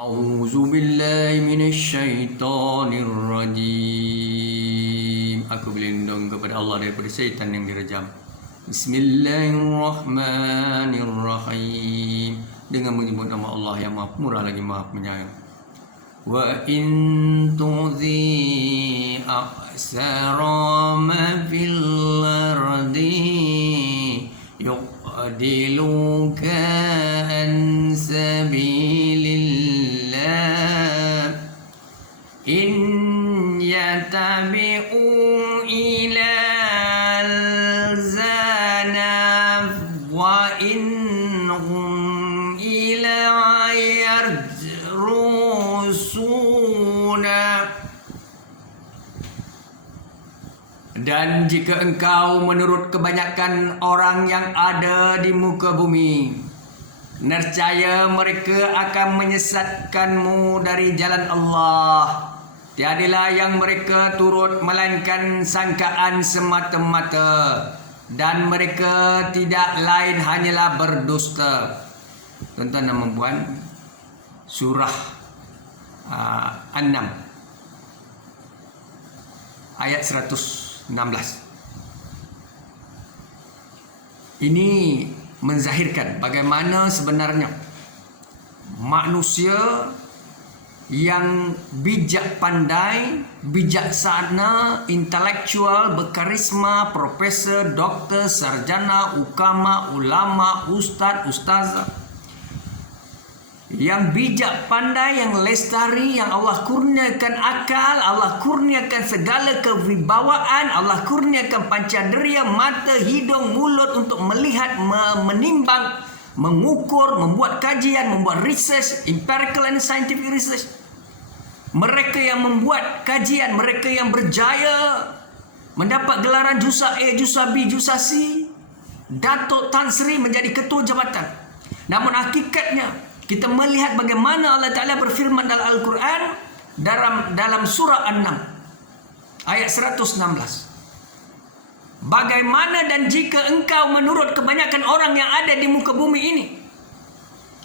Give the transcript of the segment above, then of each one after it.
A'udzu billahi minasyaitonir rajim. Aku berlindung kepada Allah daripada syaitan yang dirajam. Bismillahirrahmanirrahim. Dengan menyebut nama Allah yang Maha Murah lagi Maha Penyayang. Wa in tuzi a'sara ma fil ardi yuqdiluka an sabilillah in yatabi'u ila al-zanaf wa innahum ila yarjurusuna. Dan jika engkau menurut kebanyakan orang yang ada di muka bumi, nescaya mereka akan menyesatkanmu dari jalan Allah. Tiadalah yang mereka turut melainkan sangkaan semata-mata, dan mereka tidak lain hanyalah berdusta. Tuan-tuan dan puan, surah An-Nam ayat 116. Ini menzahirkan bagaimana sebenarnya manusia yang bijak pandai, bijaksana, intelektual, berkarisma, profesor, doktor, sarjana, ukama, ulama, ustaz, ustazah, yang bijak pandai, yang lestari, yang Allah kurniakan akal, Allah kurniakan segala kewibawaan, Allah kurniakan pancaderia, mata, hidung, mulut untuk melihat, menimbang, mengukur, membuat kajian, membuat research, empirical and scientific research. Mereka yang membuat kajian, mereka yang berjaya mendapat gelaran Jusa A, Jusa B, Jusa C, Datuk Tan Sri menjadi ketua jabatan. Namun hakikatnya kita melihat bagaimana Allah Ta'ala berfirman dalam Al-Quran dalam surah An-Nam ayat 116. Bagaimana dan jika engkau menurut kebanyakan orang yang ada di muka bumi ini.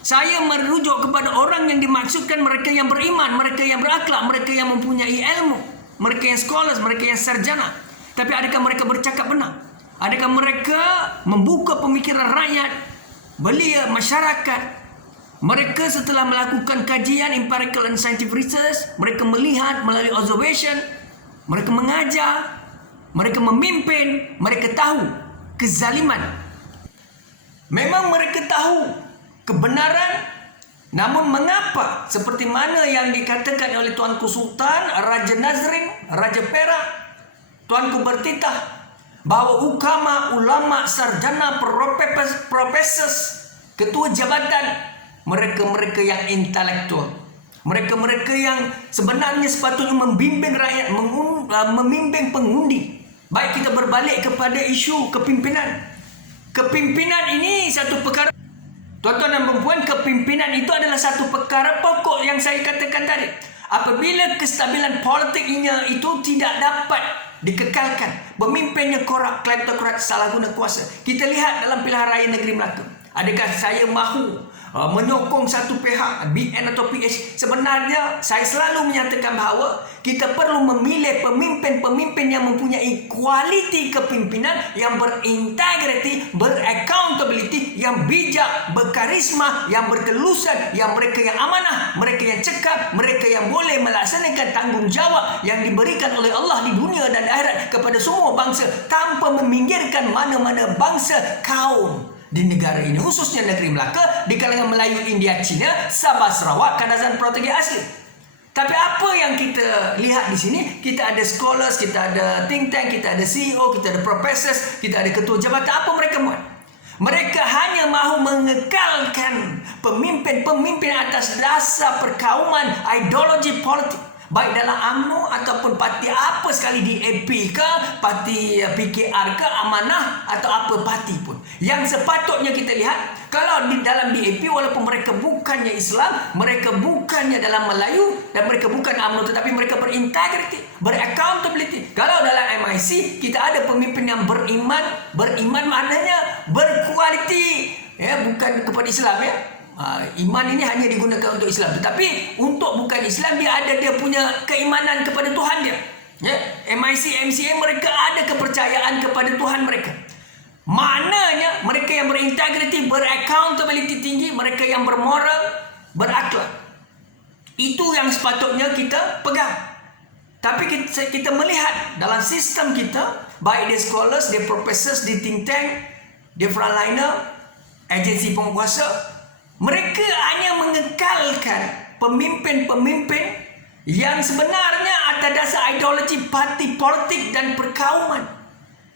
Saya merujuk kepada orang yang dimaksudkan mereka yang beriman, mereka yang berakhlak, mereka yang mempunyai ilmu, mereka yang scholars, mereka yang sarjana. Tapi adakah mereka bercakap benar? Adakah mereka membuka pemikiran rakyat, belia, masyarakat? Mereka setelah melakukan kajian empirical and scientific research, mereka melihat melalui observation, mereka mengajar, mereka memimpin, mereka tahu kezaliman. Memang mereka tahu kebenaran, namun mengapa seperti mana yang dikatakan oleh Tuanku Sultan, Raja Nazrin, Raja Perak, Tuanku bertitah bahawa ukama, ulama, sarjana, profesor, ketua jabatan, mereka-mereka yang intelektual, mereka-mereka yang sebenarnya sepatutnya membimbing rakyat, membimbing pengundi. Baik kita berbalik kepada isu kepimpinan. Kepimpinan ini satu perkara, tuan-tuan dan puan, kepimpinan itu adalah satu perkara pokok yang saya katakan tadi. Apabila kestabilan politiknya itu tidak dapat dikekalkan, pemimpinnya korup, kleptokrat, salah guna kuasa. Kita lihat dalam pilihan raya negeri Melaka. Adakah saya mahu menyokong satu pihak, BN atau PH? Sebenarnya saya selalu menyatakan bahawa kita perlu memilih pemimpin-pemimpin yang mempunyai kualiti kepimpinan, yang berintegriti, beraccountability, yang bijak, berkarisma, yang bertelusan, yang mereka yang amanah, mereka yang cekap, mereka yang boleh melaksanakan tanggungjawab yang diberikan oleh Allah di dunia dan akhirat kepada semua bangsa tanpa meminggirkan mana-mana bangsa, kaum di negara ini, khususnya negeri Melaka, di kalangan Melayu, India, Cina, Sabah, Sarawak, Kadazan, Pertegi asli. Tapi apa yang kita lihat di sini? Kita ada scholars, kita ada think tank, kita ada CEO, kita ada professors, kita ada ketua jabatan. Apa mereka buat? Mereka hanya mahu mengekalkan pemimpin-pemimpin atas dasar perkauman ideologi politik, baik dalam UMNO ataupun parti apa sekali, di AP ke, parti PKR ke, Amanah atau apa parti pun. Yang sepatutnya kita lihat, kalau di dalam DAP, walaupun mereka bukannya Islam, mereka bukannya dalam Melayu, dan mereka bukan UMNO, tetapi mereka berintegriti, beraccountability. Kalau dalam MIC, kita ada pemimpin yang beriman maknanya berkualiti, ya, bukan kepada Islam, ya. Iman ini hanya digunakan untuk Islam, tetapi untuk bukan Islam dia ada dia punya keimanan kepada Tuhan dia. Ya, MIC, MCA mereka ada kepercayaan kepada Tuhan mereka. Maknanya mereka yang berintegriti, beraccountability tinggi, mereka yang bermoral, berakhlak. Itu yang sepatutnya kita pegang. Tapi kita melihat dalam sistem kita, baik dia scholars, dia professors, dia think tank, dia frontliner, agensi penguasa, mereka hanya mengekalkan pemimpin-pemimpin yang sebenarnya atas dasar ideologi parti politik dan perkauman.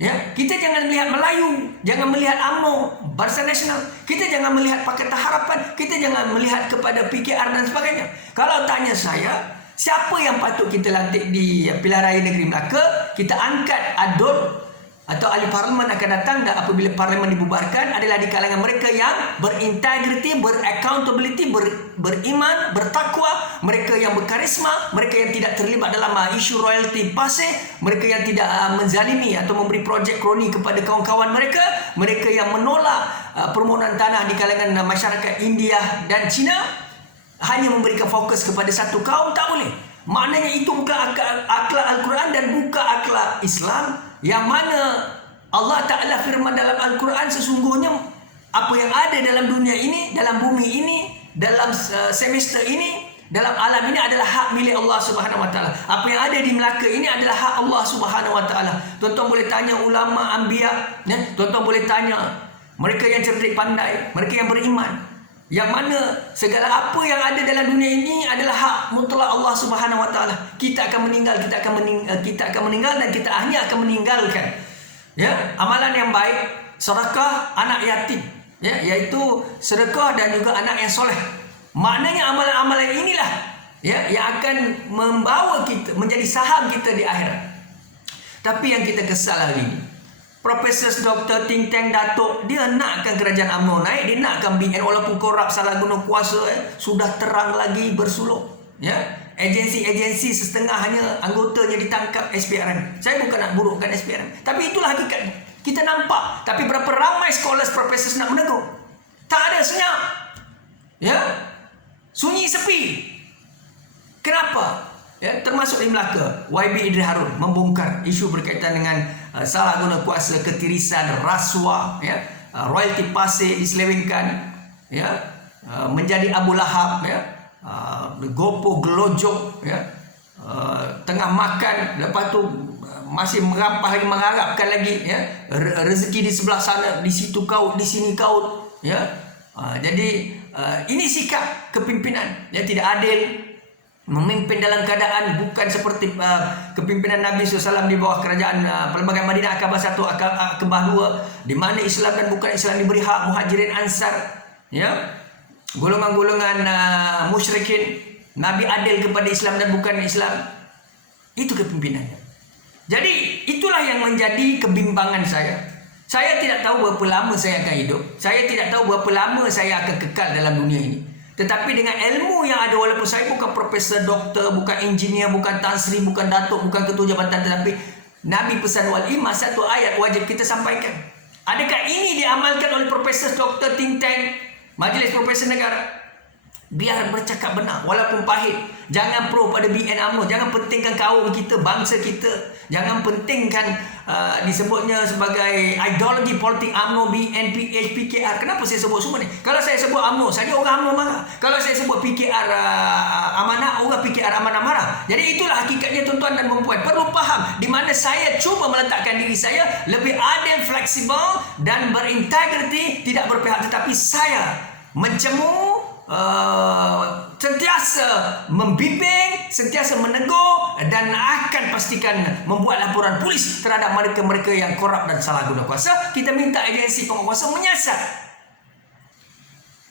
Ya, kita jangan melihat Melayu, jangan melihat UMNO, Barisan Nasional, kita jangan melihat Pakatan Harapan, kita jangan melihat kepada PKR dan sebagainya. Kalau tanya saya, siapa yang patut kita lantik di Pilihan Raya Negeri Melaka, kita angkat adun atau ahli parlimen akan datang, dan apabila parlimen dibubarkan adalah di kalangan mereka yang berintegriti, beraccountability, beriman, bertakwa, mereka yang berkarisma, mereka yang tidak terlibat dalam isu royalty pasir, mereka yang tidak menzalimi atau memberi projek kroni kepada kawan-kawan mereka, mereka yang menolak permohonan tanah di kalangan masyarakat India dan Cina, hanya memberikan fokus kepada satu kaum, tak boleh. Maknanya itu bukan akhlak Al-Quran dan bukan akhlak Islam, yang mana Allah Ta'ala firman dalam Al-Quran, sesungguhnya apa yang ada dalam dunia ini, dalam bumi ini, dalam semester ini, dalam alam ini adalah hak milik Allah Subhanahu Wa Ta'ala. Apa yang ada di Melaka ini adalah hak Allah Subhanahu Wa Ta'ala. Tuan-tuan boleh tanya ulama anbiya, ya? Tuan-tuan boleh tanya mereka yang cerdik pandai, mereka yang beriman, yang mana segala apa yang ada dalam dunia ini adalah hak mutlak Allah Subhanahu Wa Taala. Kita akan meninggal, kita akan meninggal dan kita hanya akan meninggalkan, ya, amalan yang baik, sedekah anak yatim, ya, iaitu sedekah dan juga anak yang soleh. Maknanya amalan-amalan inilah, ya, yang akan membawa kita menjadi saham kita di akhirat. Tapi yang kita kesal hari ini, Profesor, doktor, think tank, datuk, dia nakkan kerajaan UMNO naik, dia nakkan BN walaupun korup, salah guna kuasa, sudah terang lagi bersuluk, ya. Agensi-agensi setengahnya anggotanya ditangkap SPRM. Saya bukan nak burukkan SPRM, tapi itulah hakikatnya. Kita nampak, tapi berapa ramai scholars, professors nak menegur? Tak ada, senyap, ya, sunyi sepi. Kenapa? Ya, termasuk di Melaka, YB Idris Harun membongkar isu berkaitan dengan salah guna kuasa, ketirisan, rasuah, ya, royalty pasir diselewengkan, ya, menjadi Abu Lahab, ya, gopoh gelojok, ya, tengah makan, lepas tu masih merampah lagi, mengharapkan lagi, ya, rezeki di sebelah sana, di situ kaut, di sini kaut, ya. Jadi ini sikap kepimpinan yang tidak adil. Memimpin dalam keadaan bukan seperti kepimpinan Nabi SAW di bawah kerajaan Pelbagai Madinah Aqabah 1, Aqabah 2, di mana Islam dan bukan Islam diberi hak, Muhajirin Ansar, ya, golongan-golongan musyrikin, Nabi adil kepada Islam dan bukan Islam. Itu kepimpinannya. Jadi itulah yang menjadi kebimbangan saya. Saya tidak tahu berapa lama saya akan hidup. Saya tidak tahu berapa lama saya akan kekal dalam dunia ini. Tetapi dengan ilmu yang ada, walaupun saya bukan profesor, doktor, bukan engineer, bukan Tan Sri, bukan datuk, bukan ketua jabatan, tetapi Nabi pesan wal iman, satu ayat wajib kita sampaikan. Adakah ini diamalkan oleh profesor, doktor, think tank, majlis profesor negara? Biar bercakap benar, walaupun pahit. Jangan pro pada BN UMNO, jangan pentingkan kaum kita, bangsa kita. Jangan pentingkan disebutnya sebagai ideologi politik UMNO, BN, PH, PKR. Kenapa saya sebut semua ni? Kalau saya sebut UMNO, saja orang UMNO marah. Kalau saya sebut PKR amanah, orang PKR amanah marah. Jadi itulah hakikatnya tuan-tuan dan puan-puan. Perlu faham di mana saya cuba meletakkan diri saya lebih adil, fleksibel dan berintegriti, tidak berpihak, tetapi saya mencemu, sentiasa membimbing, sentiasa menegur, dan akan pastikan membuat laporan polis terhadap mereka-mereka yang korup dan salah guna kuasa. Kita minta agensi penguasa menyiasat.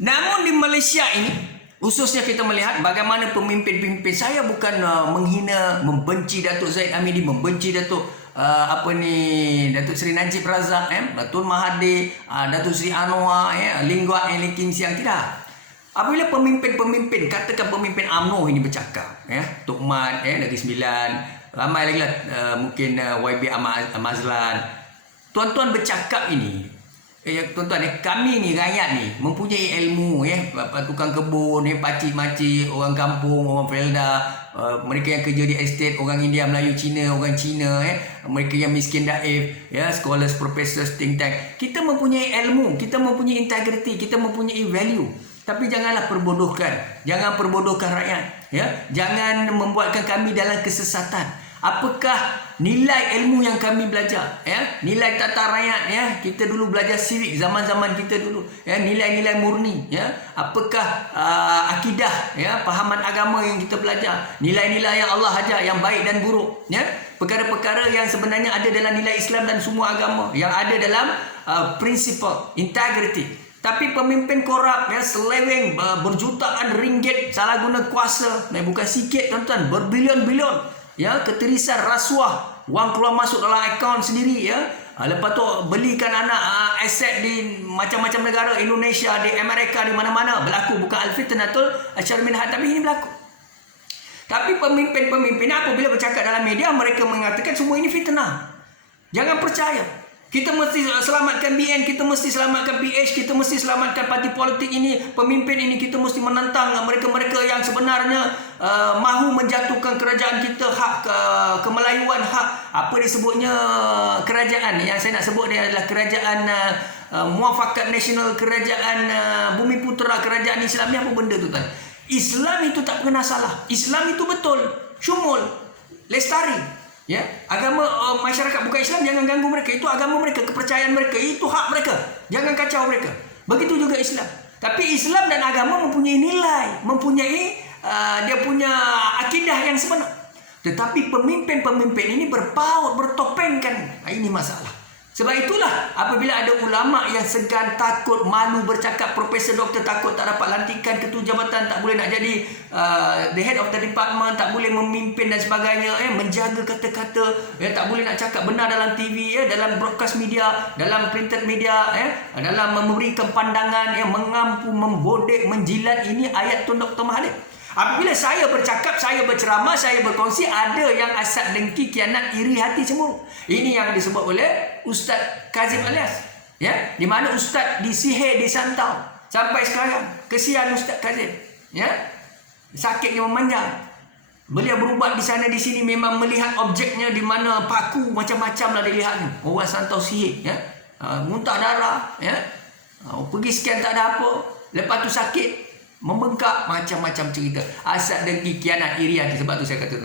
Namun di Malaysia ini, khususnya kita melihat bagaimana pemimpin-pemimpin, saya bukan menghina, membenci Datuk Zahid Hamidi, membenci Datuk Datuk Seri Najib Razak, Datuk Mahathir, Datuk Seri Anwar, Lingua Lim Kim Siang, tidak. Apabila pemimpin-pemimpin, katakan pemimpin UMNO ini bercakap, ya, Tok Mat, Negeri Sembilan, ramai lagi lah, mungkin YB Amazlan, tuan-tuan bercakap ini, tuan-tuan, kami ni rakyat ni mempunyai ilmu, tukang kebun, pakcik-makcik, orang kampung, orang Felda, mereka yang kerja di estate, orang India, Melayu, Cina, orang Cina, mereka yang miskin daif, scholars, professors, think tank. Kita mempunyai ilmu, kita mempunyai integriti, kita mempunyai value. Tapi janganlah perbodohkan, jangan perbodohkan rakyat, jangan membuatkan kami dalam kesesatan. Apakah nilai ilmu yang kami belajar, nilai tata rakyat, kita dulu belajar civic zaman-zaman kita dulu, nilai-nilai murni, apakah akidah, pahaman agama yang kita belajar, nilai-nilai yang Allah ajar yang baik dan buruk, perkara-perkara yang sebenarnya ada dalam nilai Islam dan semua agama, yang ada dalam principle integrity. Tapi pemimpin korup, seleweng berjutaan ringgit, salah guna kuasa, bukan sikit tuan-tuan, berbilion-bilion, keterisan rasuah, wang keluar masuk dalam akaun sendiri, lepas tu belikan anak aset di macam-macam negara, Indonesia, di Amerika, di mana-mana berlaku. Bukan al-fitnatul asyar minha, tapi ini berlaku. Tapi pemimpin-pemimpin apabila bercakap dalam media, mereka mengatakan semua ini fitnah. Jangan percaya. Kita mesti selamatkan BN, kita mesti selamatkan PH, kita mesti selamatkan parti politik ini, pemimpin ini. Kita mesti menentang mereka-mereka yang sebenarnya mahu menjatuhkan kerajaan kita, hak kemelayuan, hak apa disebutnya kerajaan. Yang saya nak sebut dia adalah kerajaan muafakat nasional, kerajaan Bumiputera, kerajaan Islam. Ni apa benda tu tuan? Islam itu tak pernah salah. Islam itu betul, syumul, lestari. Agama masyarakat bukan Islam, jangan ganggu mereka. Itu agama mereka, kepercayaan mereka, itu hak mereka. Jangan kacau mereka. Begitu juga Islam. Tapi Islam dan agama mempunyai nilai, mempunyai dia punya akidah yang sebenar. Tetapi pemimpin-pemimpin ini berpaut, bertopengkan. Ini masalah. Sebab itulah apabila ada ulama yang segan, takut, malu bercakap, profesor, doktor takut tak dapat lantikan ketua jabatan, tak boleh nak jadi the head of the department, tak boleh memimpin dan sebagainya, menjaga kata-kata, tak boleh nak cakap benar dalam TV, dalam broadcast media, dalam printed media, dalam memberikan pandangan, mengampu, membodek, menjilat. Ini ayat Tun Dr. Mahathir. Apabila saya bercakap, saya berceramah, saya berkongsi, ada yang asat dengki, kianat, iri hati, cemburu. Ini yang disebut oleh Ustaz Kazim Alias. Di mana Ustaz disihir, disantau sampai sekarang. Kesian Ustaz Kazim. Sakitnya memanjang. Beliau berubat di sana di sini, memang melihat objeknya di mana paku macam-macam lah dilihatnya. Orang santau sihir, muntah darah, pergi sekian tak ada apa. Lepas tu sakit, membengkak, macam-macam cerita. Asal dengki, kianat, iri hati. Sebab tu saya kata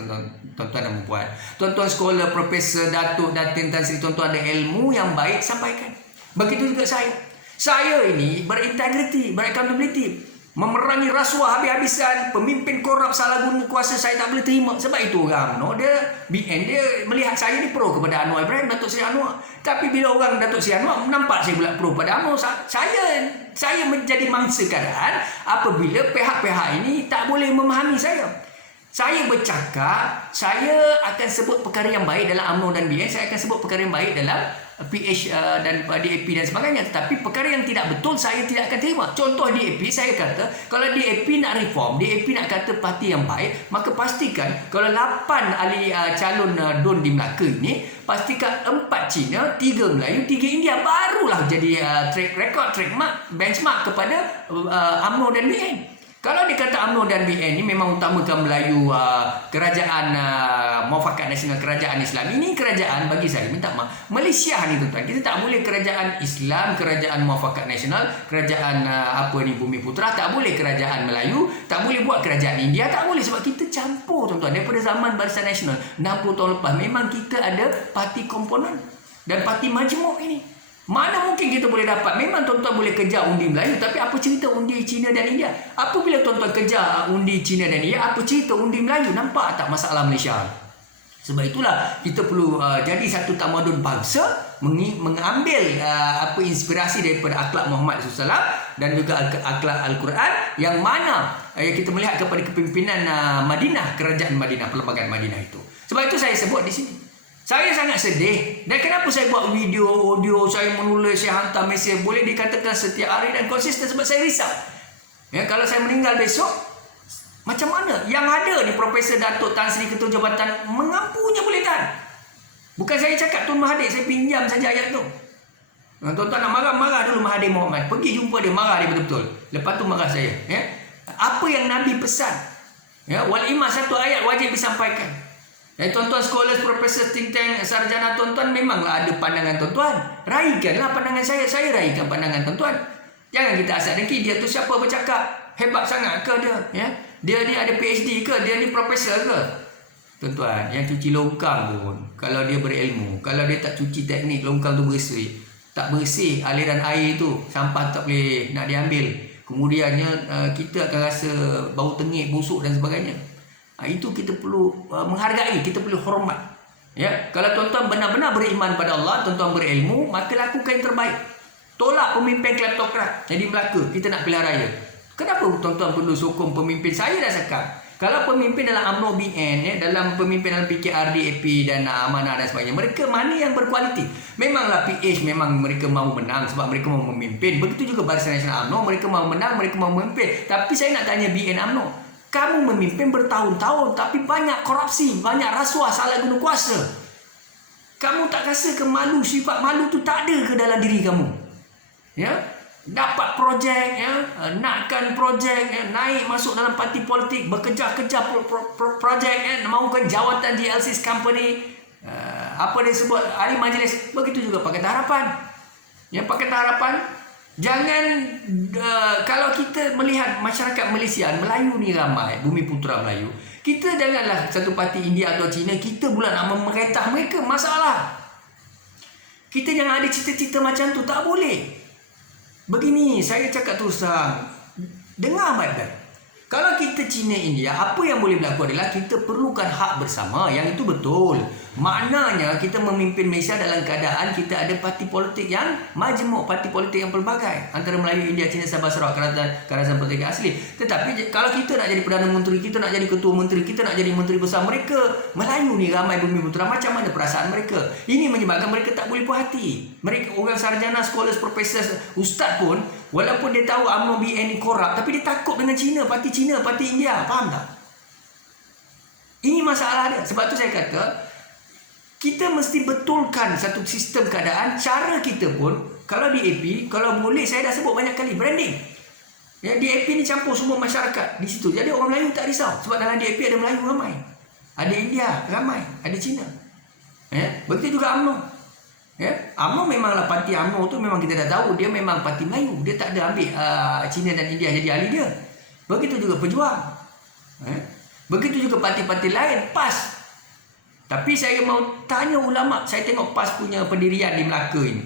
tuan-tuan dan puan, tuan-tuan sekolah, profesor, datuk, datin, tan sri, tuan-tuan ada ilmu yang baik, sampaikan. Begitu juga saya. Saya ini berintegriti, beraccountability. Memerangi rasuah habis-habisan, pemimpin korup, salah guna kuasa, saya tak boleh terima. Sebab itu orang dia BN dia melihat saya ni pro kepada Anwar Ibrahim, Datuk Seri Anwar. Tapi bila orang Datuk Seri Anwar nampak saya pula pro pada Anwar, saya menjadi mangsa keadaan apabila pihak-pihak ini tak boleh memahami saya. Saya bercakap, saya akan sebut perkara yang baik dalam UMNO dan BN, saya akan sebut perkara yang baik dalam PH dan DAP dan sebagainya. Tetapi perkara yang tidak betul, saya tidak akan terima. Contoh DAP, saya kata, kalau DAP nak reform, DAP nak kata parti yang baik, maka pastikan kalau 8 ahli calon DUN di Melaka ini, pastikan 4 Cina, 3 Melayu, 3 India, barulah jadi track record, track mark, benchmark kepada UMNO dan BN. Kalau dikata UMNO dan BN ini memang utamakan Melayu, kerajaan muafakat nasional, kerajaan Islam. Ini kerajaan bagi saya, minta maaf, Malaysia ni tuan-tuan. Kita tak boleh kerajaan Islam, kerajaan muafakat nasional, kerajaan Bumiputera, tak boleh kerajaan Melayu, tak boleh buat kerajaan India, tak boleh. Sebab kita campur tuan-tuan. Daripada zaman Barisan Nasional 60 tahun lepas, memang kita ada parti komponen dan parti majmuk ini. Mana mungkin kita boleh dapat? Memang tuan-tuan boleh kejar undi Melayu, tapi apa cerita undi Cina dan India? Apabila tuan-tuan kejar undi Cina dan India, apa cerita undi Melayu? Nampak tak masalah Malaysia? Sebab itulah kita perlu jadi satu tamadun bangsa, mengambil inspirasi daripada akhlak Muhammad SAW dan juga akhlak Al-Quran, yang mana kita melihat kepada kepimpinan Madinah, kerajaan Madinah, perlembagaan Madinah itu. Sebab itu saya sebut di sini. Saya sangat sedih. Dan kenapa saya buat video, audio, saya menulis, saya hantar mesej, boleh dikatakan setiap hari dan konsisten, sebab saya risau. Kalau saya meninggal besok, macam mana? Yang ada di Profesor Datuk Tan Sri Ketua Jabatan mengampunya boleh tak? Bukan saya cakap Tun Mahathir, saya pinjam saja ayat tu. Tuan-tuan nak marah dulu Mahathir Mohamad. Pergi jumpa dia, marah dia betul-betul. Lepas tu marah saya. Ya? Apa yang Nabi pesan? Ya, wal iman, satu ayat wajib disampaikan. Tuan-tuan scholars, profesor, think tank, sarjana tuan-tuan memanglah ada pandangan tuan-tuan. Raikanlah pandangan saya raikan pandangan tuan-tuan. Jangan kita asal dengki dia tu siapa bercakap. Hebat sangat ke dia? Ya? Dia ni ada PhD ke? Dia ni profesor ke? Tuan-tuan, yang cuci longkang pun, kalau dia berilmu, kalau dia tak cuci teknik longkang tu tak bersih aliran air tu, sampah tak boleh nak diambil. Kemudiannya kita akan rasa bau tengik, busuk dan sebagainya. Itu kita perlu menghargai, kita perlu hormat. Ya, kalau tuan-tuan benar-benar beriman pada Allah, tuan-tuan berilmu, maka lakukan yang terbaik. Tolak pemimpin kleptokrat jadi Melaka, kita nak pilihan raya. Kenapa tuan-tuan perlu sokong pemimpin? Saya dah cakap, kalau pemimpin dalam UMNO BN, dalam pemimpin dalam PKR, DAP dan Amanah dan sebagainya, mereka mana yang berkualiti? Memanglah PH, memang mereka mahu menang sebab mereka mahu memimpin. Begitu juga Barisan Nasional UMNO, mereka mahu menang, mereka mahu memimpin. Tapi saya nak tanya BN UMNO, kamu memimpin bertahun-tahun tapi banyak korupsi, banyak rasuah, salah guna kuasa. Kamu tak rasa ke malu, sifat malu tu tak ada ke dalam diri kamu? Ya? Dapat projek, ya, nakkan projek, ya, naik masuk dalam parti politik, bekerja-kerja projek, ya, mahukan jawatan di LCS company, apa dia sebut, ahli majlis. Begitu juga Pakatan Harapan. Ya, Pakatan Harapan, jangan kalau kita melihat masyarakat Malaysia, Melayu ni ramai, Bumi Putera Melayu, kita janganlah satu parti India atau Cina, kita pula nak memerintah mereka. Masalah kita jangan ada cita-cita macam tu, tak boleh. Begini, saya cakap terus terang, dengar baik-baik. Kalau kita Cina India, apa yang boleh berlaku adalah kita perlukan hak bersama. Yang itu betul. Maknanya kita memimpin Malaysia dalam keadaan kita ada parti politik yang majmuk, parti politik yang pelbagai, antara Melayu, India, Cina, Sabah, Sarawak, Kawasan politik asli. Tetapi kalau kita nak jadi Perdana Menteri, kita nak jadi Ketua Menteri, kita nak jadi Menteri Besar, mereka Melayu ni ramai Bumi Putera, macam mana perasaan mereka? Ini menyebabkan mereka tak boleh puas hati. Mereka orang sarjana, scholars, profesor, ustaz pun, walaupun dia tahu UMNO BN ni korup, tapi dia takut dengan Cina, parti India. Faham tak? Ini masalah dia. Sebab tu saya kata, kita mesti betulkan satu sistem keadaan. Cara kita pun, kalau DAP, kalau boleh, saya dah sebut banyak kali, branding. Ya, DAP ni campur semua masyarakat di situ. Jadi orang Melayu tak risau. Sebab dalam DAP ada Melayu ramai, ada India ramai, ada Cina. Ya, begitu juga UMNO. Ya, UMNO memanglah parti UMNO tu memang kita dah tahu dia memang parti Melayu. Dia tak ada ambil Cina dan India jadi ahli dia. Begitu juga Pejuang. Ya, begitu juga parti-parti lain, PAS. Tapi saya mau tanya ulama, saya tengok PAS punya pendirian di Melaka ini.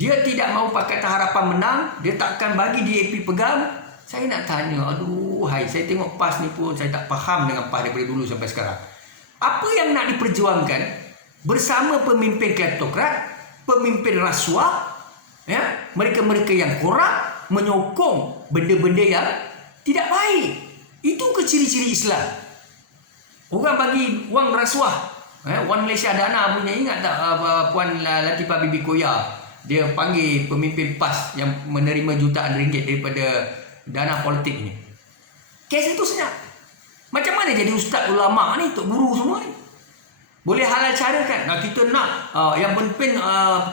Dia tidak mahu Pakatan Harapan menang, dia takkan bagi DAP pegang. Saya nak tanya, saya tengok PAS ni pun saya tak faham dengan PAS daripada dulu sampai sekarang. Apa yang nak diperjuangkan bersama pemimpin kleptokrat, pemimpin rasuah, ya, mereka-mereka yang korup, menyokong benda-benda yang tidak baik. Itu ke ciri-ciri Islam? Orang bagi wang rasuah, Wan Malaysia Dana punya, ingat tak Puan Latifah Bibi Koya, dia panggil pemimpin PAS yang menerima jutaan ringgit daripada dana politik ni. Kes itu senyap. Macam mana jadi ustaz ulama ni, tok guru semua ni? Boleh halal cara kan? Kita nak yang penting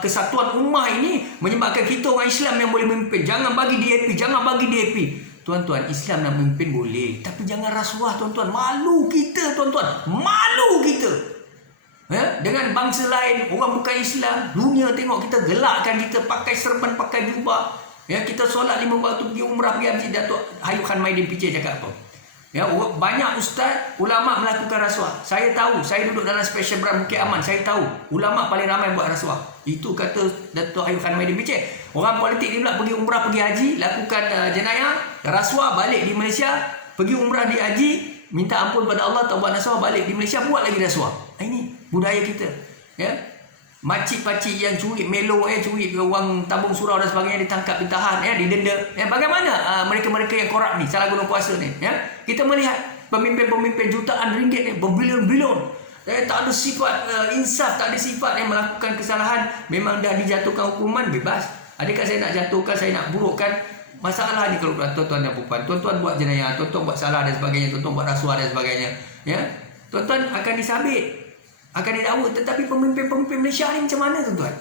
kesatuan ummah ini menyebabkan kita orang Islam yang boleh memimpin. Jangan bagi DAP, jangan bagi DAP. Tuan-tuan, Islam nak memimpin boleh, tapi jangan rasuah tuan-tuan. Malu kita tuan-tuan, malu kita. Ya, dengan bangsa lain, orang bukan Islam, dunia tengok kita, gelakkan kita, pakai serban, pakai jubah. Ya, kita solat 5 waktu, pergi umrah, pergi haji. Datuk Ayub Khan Maidin PJ cakap apa? Ya, banyak ustaz, ulama melakukan rasuah. Saya tahu, saya duduk dalam special branch Bukit Aman, saya tahu ulama paling ramai buat rasuah. Itu kata Datuk Ayub Khan Maidin PJ. Orang politik ni pula pergi umrah, pergi haji, lakukan jenayah, rasuah, balik di Malaysia, pergi umrah, di haji, minta ampun pada Allah, taubat nasuh, balik di Malaysia, buat lagi rasuah. Ini budaya kita. Ya, makcik-pakcik yang curi melo, curi wang tabung surau dan sebagainya, ditangkap, ditahan, didenda. Bagaimana mereka-mereka yang korup ni, salah guna kuasa ni? Ya, kita melihat pemimpin-pemimpin jutaan ringgit ni, berbilion-bilion, tak ada sifat insaf, tak ada sifat yang melakukan kesalahan, memang dah dijatuhkan hukuman, bebas. Adakah saya nak jatuhkan, saya nak burukkan? Masalah ni kalau tuan-tuan dan puan, tuan-tuan buat jenayah, tuan-tuan buat salah dan sebagainya, tuan-tuan buat rasuah dan sebagainya, ya, tuan-tuan akan disabit, akan didakwa. Tetapi pemimpin-pemimpin Malaysia ni macam mana tuan-tuan?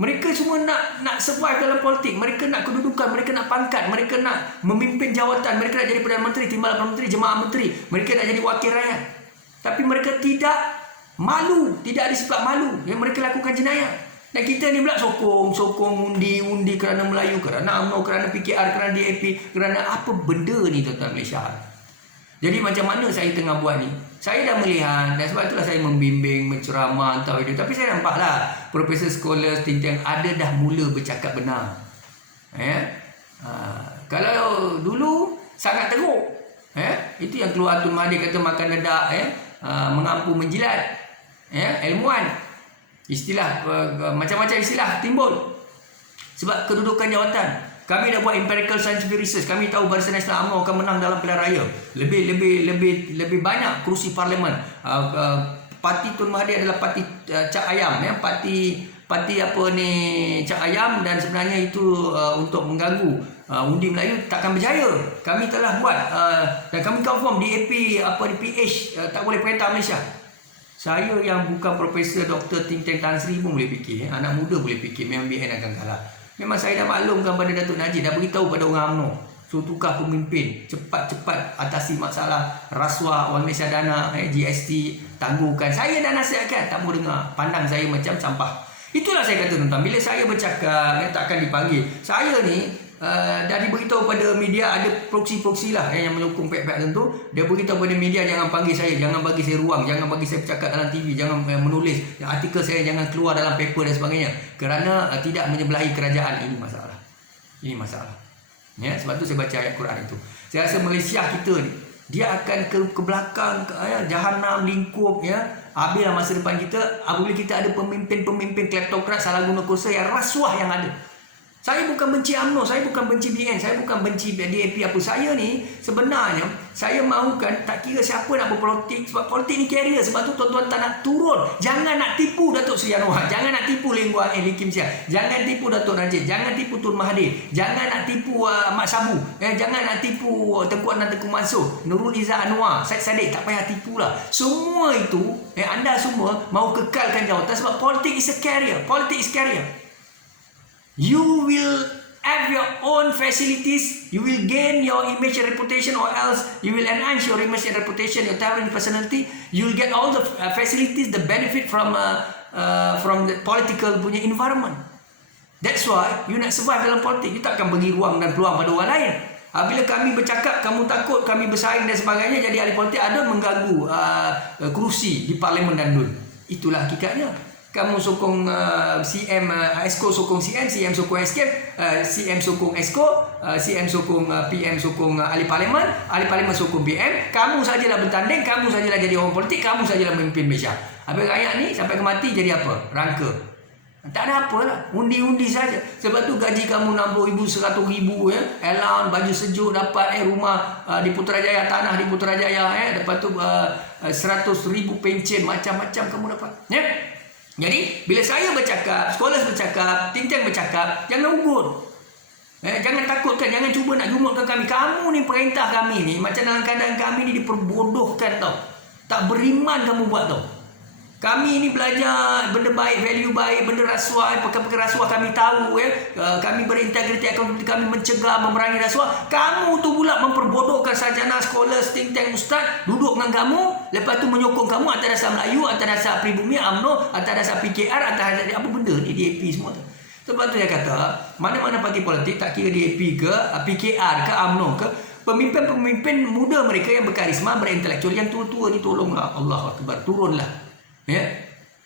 Mereka semua nak survive dalam politik. Mereka nak kedudukan, mereka nak pangkat, mereka nak memimpin jawatan, mereka nak jadi Perdana Menteri, Timbalan Perdana Menteri, Jemaah Menteri, mereka nak jadi wakil rakyat. Tapi mereka tidak malu, tidak ada sifat malu yang mereka lakukan jenayah. Dan kita ni pula sokong undi kerana Melayu, kerana UMNO, kerana PKR, kerana DAP, kerana apa benda ni tuan-tuan Malaysia. Jadi macam mana saya tengah buat ni? Saya dah melihat, dan sebab itulah saya membimbing, menceramah, entah itu. Tapi saya nampaklah profesor, scholar, think tank ada dah mula bercakap benar. Kalau dulu sangat teruk, itu yang keluar Tun Mahathir kata makan dedak, mengampu menjilat, ilmuwan, istilah macam-macam istilah timbul sebab kedudukan jawatan. Kami dah buat empirical scientific research. Kami tahu Barisan Nasional UMNO akan menang dalam pilihan raya. Lebih banyak kerusi parlimen. Parti Tun Mahathir adalah parti Cak Ayam, parti apa ni Cak Ayam, dan sebenarnya itu untuk mengganggu undi Melayu takkan berjaya. Kami telah buat dan kami confirm DAP di PH tak boleh perintah Malaysia. Saya yang bukan profesor, doktor, think tank Tan Sri pun boleh fikir, anak muda boleh fikir memang BN akan kalah. Memang saya dah maklumkan pada Datuk Najib, dah beritahu pada orang UMNO, suruh tukar pemimpin, cepat-cepat atasi masalah rasuah wang Malaysia Dana, GST, tangguhkan. Saya dah nasihatkan, tak mau dengar, pandang saya macam sampah. Itulah saya kata tuan-tuan, bila saya bercakap takkan dipanggil. Saya ni dah diberitahu pada media, ada proksi-proksi lah yang menyokong pihak-pihak tertentu. Dia beritahu pada media jangan panggil saya, jangan bagi saya ruang, jangan bagi saya bercakap dalam TV, jangan menulis artikel saya, jangan keluar dalam paper dan sebagainya, kerana tidak menyebelahi kerajaan. Ini masalah. Ya, sebab tu saya baca ayat Quran itu. Saya rasa Malaysia kita ni dia akan ke belakang, jahanam lingkup, habislah masa depan kita apabila kita ada pemimpin-pemimpin kleptokrat salah guna kuasa yang rasuah yang ada. Saya bukan benci UMNO, saya bukan benci BN, saya bukan benci DAP apa. Saya ni sebenarnya saya mahukan tak kira siapa nak berpolitik, sebab politik ni career. Sebab tu tuan-tuan tak nak turun. Jangan nak tipu Datuk Seri Anwar, jangan nak tipu Lim Guang Eng, Lim Kim Siang, jangan tipu Datuk Najib, jangan tipu Tun Mahathir, jangan nak tipu Mat Sabu, jangan nak tipu Tengku Adnan Tengku Mansur, Nurul Izzah Anwar, Syed Saddiq. Tak payah tipulah. Semua itu anda semua mahu kekalkan jawatan sebab politik is a career. Politik is career. You will have your own facilities, you will gain your image and reputation, or else you will enhance your image and reputation, your towering personality. You will get all the facilities, the benefit from the political punya environment. That's why you nak survive dalam politik. You takkan bagi ruang dan peluang pada orang lain. Bila kami bercakap, kamu takut, kami bersaing dan sebagainya, jadi ahli politik ada mengganggu kerusi di parlimen dan DUN. Itulah hakikatnya. Kamu sokong CM, ESCO sokong CM, CM sokong ESCAP, CM sokong ESCO, CM sokong PM sokong ahli parlimen sokong PM. Kamu sajalah bertanding, kamu sajalah jadi orang politik, kamu sajalah memimpin Malaysia. Habis rakyat ni sampai ke mati jadi apa? Rangka. Tak ada apa lah, undi-undi saja. Sebab tu gaji kamu 60,000, 100,000, allowance, baju sejuk dapat, rumah di Putrajaya, tanah di Putrajaya, lepas tu 100,000 pencen, macam-macam kamu dapat. Jadi bila saya bercakap, scholars bercakap, think tank bercakap, jangan ugut. Jangan takutkan, jangan cuba nak jumutkan kami. Kamu ni perintah kami ni macam dalam keadaan kami ni diperbodohkan tau. Tak beriman kamu buat tau. Kami ni belajar benda baik, value baik, benda rasuah, perkara-perkara rasuah kami tahu, kami berintegriti, kami mencegah, memerangi rasuah. Kamu tu pula memperbodohkan sarjana, scholars, think tank, ustaz, duduk dengan kamu, lepas tu menyokong kamu atas dasar Melayu, atas dasar pribumi, UMNO, atas dasar PKR, atas dasar apa benda ni, DAP semua tu. Sebab tu saya kata, mana-mana parti politik, tak kira DAP ke, PKR ke, UMNO ke, pemimpin-pemimpin muda mereka yang berkarisma, berintelektual, yang tua-tua ni tolonglah, Allah Akbar, turunlah.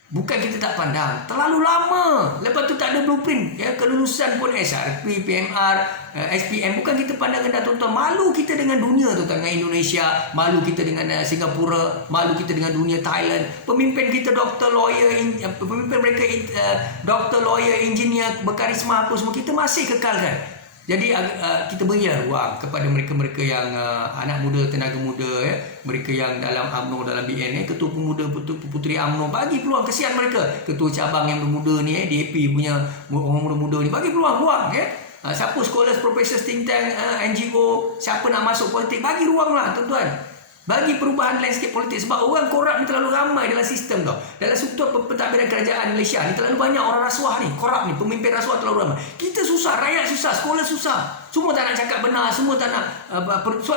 Bukan kita tak pandang, terlalu lama. Lepas tu tak ada blueprint, kelulusan pun SRP, PMR, SPM. Bukan kita pandang rendah tuan-tuan. Malu kita dengan dunia tuan-tuan, dengan Indonesia, malu kita dengan Singapura, malu kita dengan dunia Thailand. Pemimpin kita doktor, lawyer, pemimpin mereka doktor, lawyer, engineer, berkarisma apa semua, kita masih kekalkan. Jadi kita berilah ruang kepada mereka-mereka yang anak muda, tenaga muda, mereka yang dalam UMNO, dalam BN, ketua pemuda, puteri UMNO, bagi peluang, kesian mereka. Ketua cabang yang muda ni, DAP punya orang muda-muda ni, bagi peluang, ruang. Siapa scholars, professors, think tank, NGO, siapa nak masuk politik, bagi ruang lah tuan-tuan. bagi perubahan landscape politik. Sebab orang korup ni terlalu ramai dalam sistem tau. Dalam struktur pentadbiran kerajaan Malaysia ni terlalu banyak orang rasuah ni, korup ni, pemimpin rasuah terlalu ramai. Kita susah, rakyat susah, sekolah susah. Semua tak nak cakap benar, semua tak nak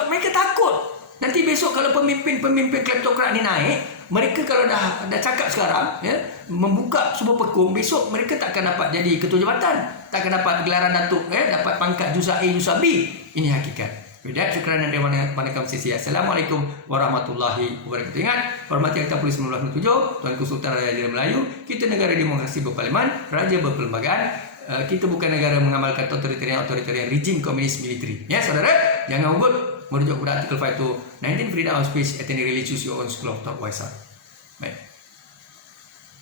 mereka takut. Nanti besok kalau pemimpin kleptokrat ni naik, mereka kalau dah cakap sekarang, ya, membuka sebuah pekung, besok mereka tak akan dapat jadi ketua jabatan, tak akan dapat gelaran datuk, dapat pangkat juzah A, juzah B. Ini hakikat. With that, syukuran dan terima kasih. Assalamualaikum warahmatullahi wabarakatuh. Ingat, hormati Akta Polis 1997, Tuanku Sultan Raja Jenderal Melayu, kita negara demokrasi berparlimen, raja berperlembagaan. Kita bukan negara mengamalkan otoritarian rejim komunis militeri. Ya, saudara, jangan ugut merujuk kepada artikel 5 to 19 freedom of speech at any really choose your own school of thought wise. Baik.